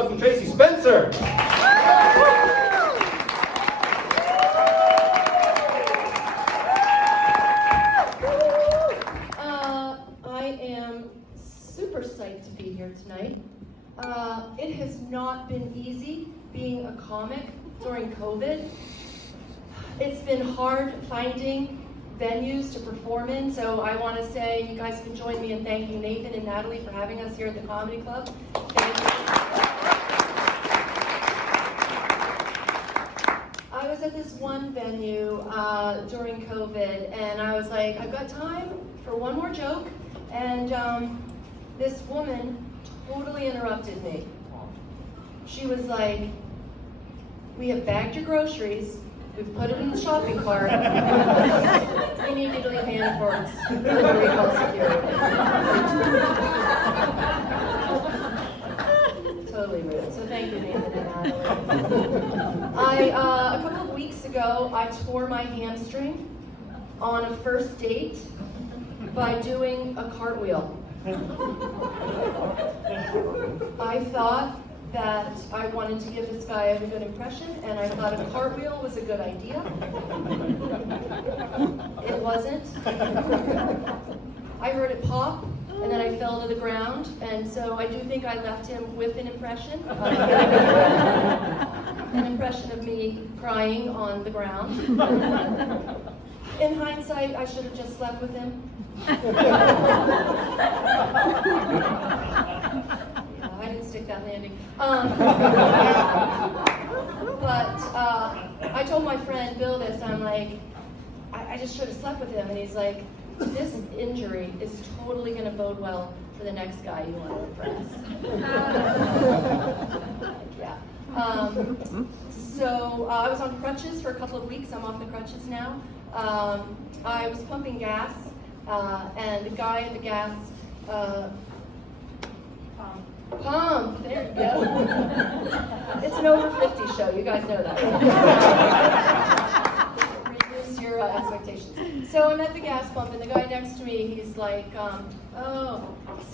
welcome Tracy Spencer. I am super psyched to be here tonight. It has not been easy being a comic during COVID. It's been hard finding venues to perform in, so I want to say you guys can join me in thanking Nathan and Natalie for having us here at the Comedy Club. Thank you. I was at this one venue during COVID, and I was like, I've got time for one more joke, and this woman totally interrupted me. She was like, we have bagged your groceries, we've put it in the shopping cart, we need you to leave Hannaford's before we call security. Totally rude, so thank you, Nathan and Natalie. A couple of weeks ago, I tore my hamstring on a first date by doing a cartwheel. I thought that I wanted to give this guy a good impression, and I thought a cartwheel was a good idea. It wasn't. I heard it pop, and then I fell to the ground, and so I do think I left him with an impression. An impression of me crying on the ground. In hindsight, I should have just slept with him. I didn't stick that landing. But I told my friend Bill this, I'm like, I just should have slept with him. And he's like, this injury is totally going to bode well for the next guy you want to impress. Yeah. So I was on crutches for a couple of weeks. I'm off the crutches now. I was pumping gas, and the guy at the gas pump. There you go. It's an over 50 show. You guys know that. Reduce your expectations. So I'm at the gas pump, and the guy next to me, he's like, "Oh,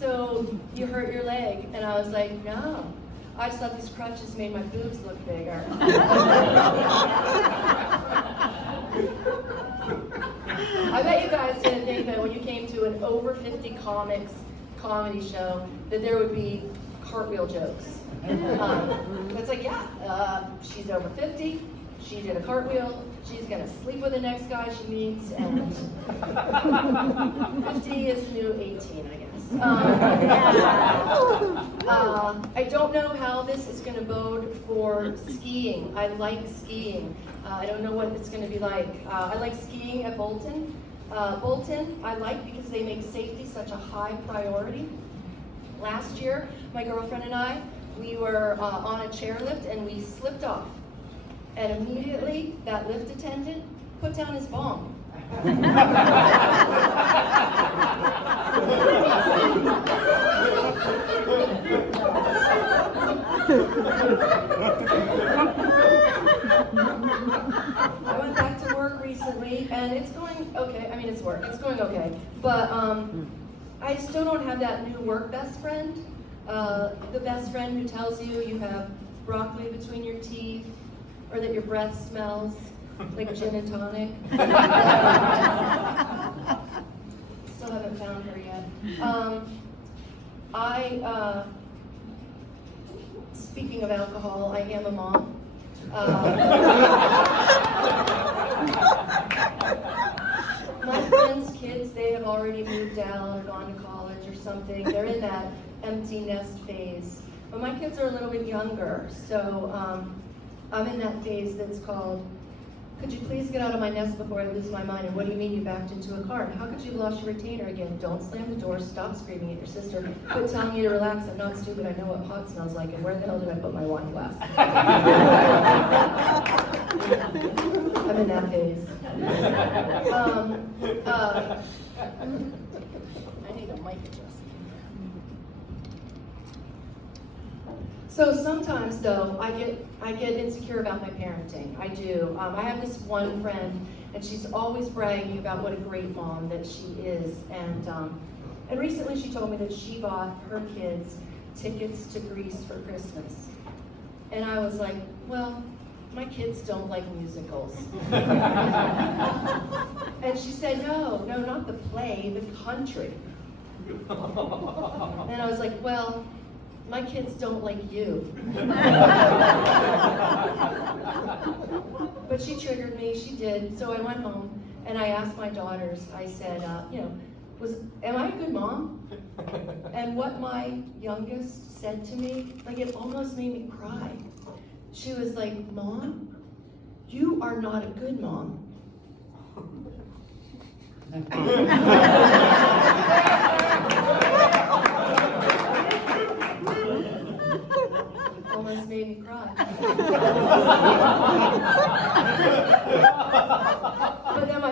so you hurt your leg?" And I was like, "No. I just thought these crutches made my boobs look bigger." I bet you guys didn't think that when you came to an over 50 comics comedy show that there would be cartwheel jokes. It's like, yeah, she's over 50, she did a cartwheel, she's gonna sleep with the next guy she meets, and 50 is the new 18, I guess. I don't know how this is gonna bode for skiing. I like skiing. I don't know what it's gonna be like. I like skiing at Bolton. Bolton, I like because they make safety such a high priority. Last year, my girlfriend and I, we were on a chairlift and we slipped off. And immediately, that lift attendant put down his bong. I went back to work recently, and it's going okay. I mean, it's work. It's going okay. But I still don't have that new work best friend. The best friend who tells you you have broccoli between your teeth, or that your breath smells like gin and tonic. Still haven't found her yet. Speaking of alcohol, I am a mom. My friends' kids, they have already moved out or gone to college or something. They're in that empty nest phase. But my kids are a little bit younger, so I'm in that phase that's called, could you please get out of my nest before I lose my mind? And what do you mean you backed into a car? How could you have lost your retainer again? Don't slam the door, stop screaming at your sister, quit telling me to relax, I'm not stupid, I know what hot smells like, and where the hell did I put my wine glass? I'm in that phase. I need a mic adjustment. So sometimes, though, I get insecure about my parenting. I do. I have this one friend, and she's always bragging about what a great mom that she is. And recently, she told me that she bought her kids tickets to Greece for Christmas. And I was like, well, my kids don't like musicals. And she said, no, not the play, the country. And I was like, well, my kids don't like you. But she triggered me, she did. So I went home and I asked my daughters, I said, am I a good mom? And what my youngest said to me, like it almost made me cry. She was like, Mom, you are not a good mom. Almost made me cry. But then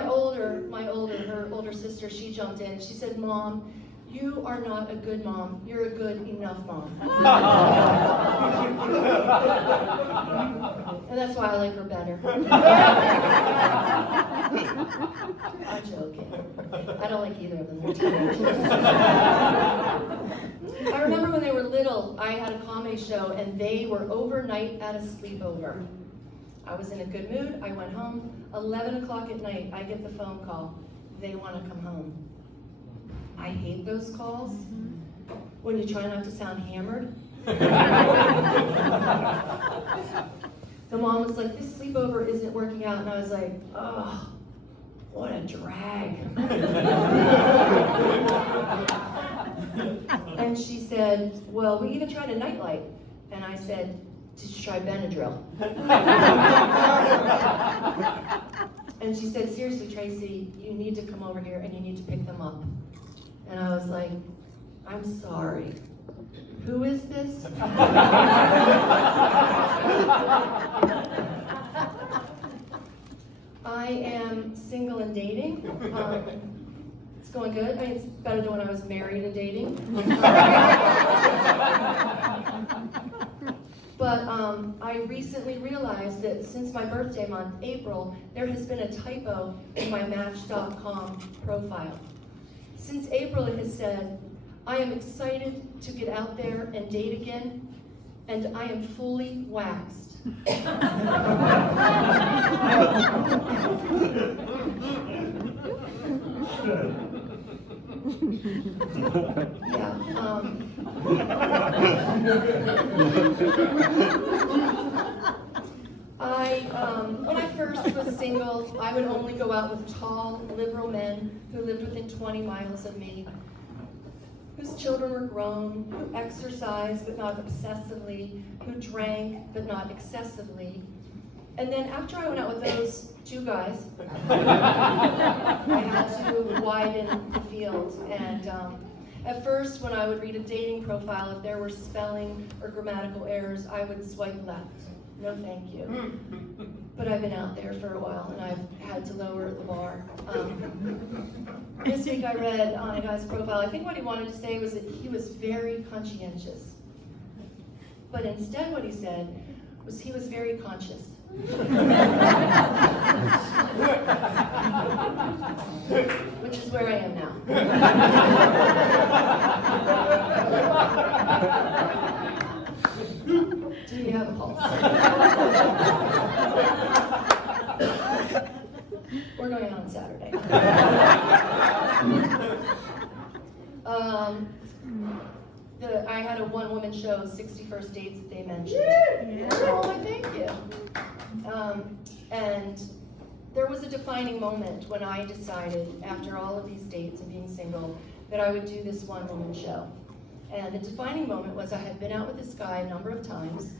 her older sister, she jumped in. She said, Mom, you are not a good mom. You're a good enough mom. And that's why I like her better. I'm joking. I don't like either of them. They're teenagers. I remember when they were little, I had a comedy show and they were overnight at a sleepover. I was in a good mood. I went home. 11 o'clock at night, I get the phone call. They want to come home. I hate those calls when you try not to sound hammered. The mom was like, this sleepover isn't working out. And I was like, oh, what a drag. And she said, well, we even tried a nightlight. And I said, did you try Benadryl? And she said, seriously, Tracy, you need to come over here and you need to pick them up. And I was like, I'm sorry. Who is this? I am single and dating. It's going good. I mean, it's better than when I was married and dating. But I recently realized that since my birthday month, April, there has been a typo in my Match.com profile. Since April, it has said, I am excited to get out there and date again, and I am fully waxed. When I first was single, I would only go out with tall, liberal men who lived within 20 miles of me, whose children were grown, who exercised but not obsessively, who drank but not excessively. And then after I went out with those two guys, I had to widen the field. And at first, when I would read a dating profile, if there were spelling or grammatical errors, I would swipe left. No, thank you. But I've been out there for a while, and I've had to lower the bar. This week I read on a guy's profile, I think what he wanted to say was that he was very conscientious. But instead what he said was he was very conscious. Which is where I am now. Do you have a pulse? We're going out on Saturday. I had a one-woman show, 61st Dates, that they mentioned. Yeah. Oh, thank you. And there was a defining moment when I decided, after all of these dates and being single, that I would do this one-woman show. And the defining moment was I had been out with this guy a number of times,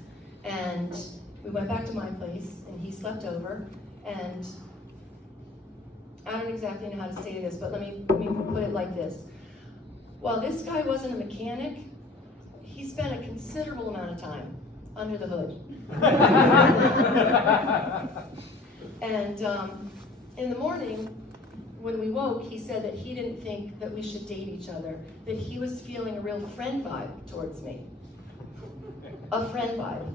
and we went back to my place, and he slept over, and I don't exactly know how to say this, but let me put it like this. While this guy wasn't a mechanic, he spent a considerable amount of time under the hood. And in the morning, when we woke, he said that he didn't think that we should date each other, that he was feeling a real friend vibe towards me. A friend vibe.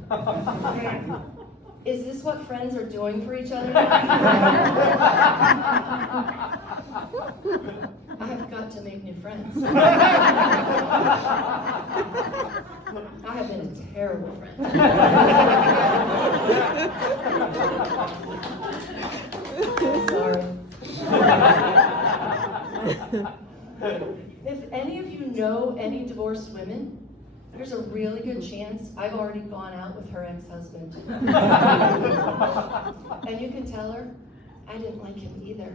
Is this what friends are doing for each other? I have got to make new friends. I have been a terrible friend. Sorry. If any of you know any divorced women, there's a really good chance I've already gone out with her ex-husband. And you can tell her, I didn't like him either.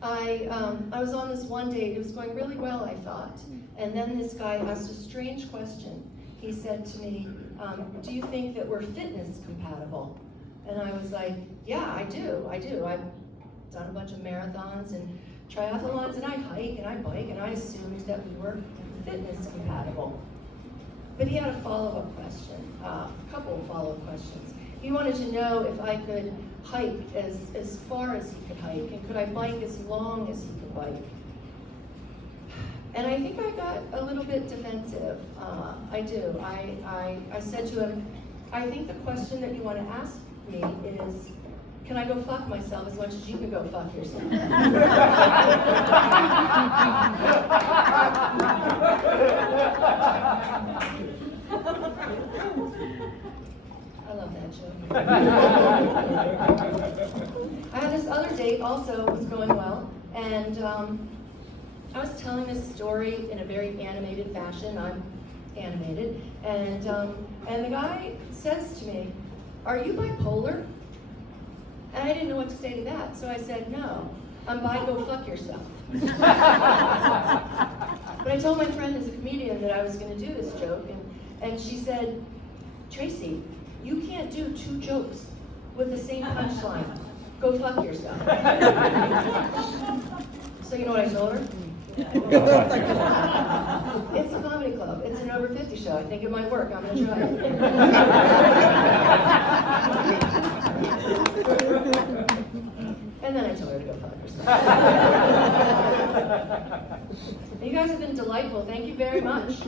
I was on this one date, it was going really well, I thought. And then this guy asked a strange question. He said to me, do you think that we're fitness compatible? And I was like, yeah, I do. I've done a bunch of marathons and triathlons, and I hike and I bike, and I assumed that we were fitness compatible. But he had a follow-up question, a couple of follow-up questions. He wanted to know if I could hike as far as he could hike, and could I bike as long as he could bike. And I think I got a little bit defensive. I do. I said to him, I think the question that you want to ask me is, can I go fuck myself as much as you can go fuck yourself? I love that joke. I had this other date also, it was going well, and I was telling this story in a very animated fashion. I'm animated, and the guy says to me, "Are you bipolar?" And I didn't know what to say to that, so I said, "No, I'm bi, go fuck yourself." But I told my friend who's a comedian that I was going to do this joke, and she said, "Tracy, you can't do two jokes with the same punchline. Go fuck yourself." So you know what I told her? It's a comedy club. It's an over 50 show. I think it might work. I'm going to try it. And then I told her to go fuck herself. You guys have been delightful. Thank you very much.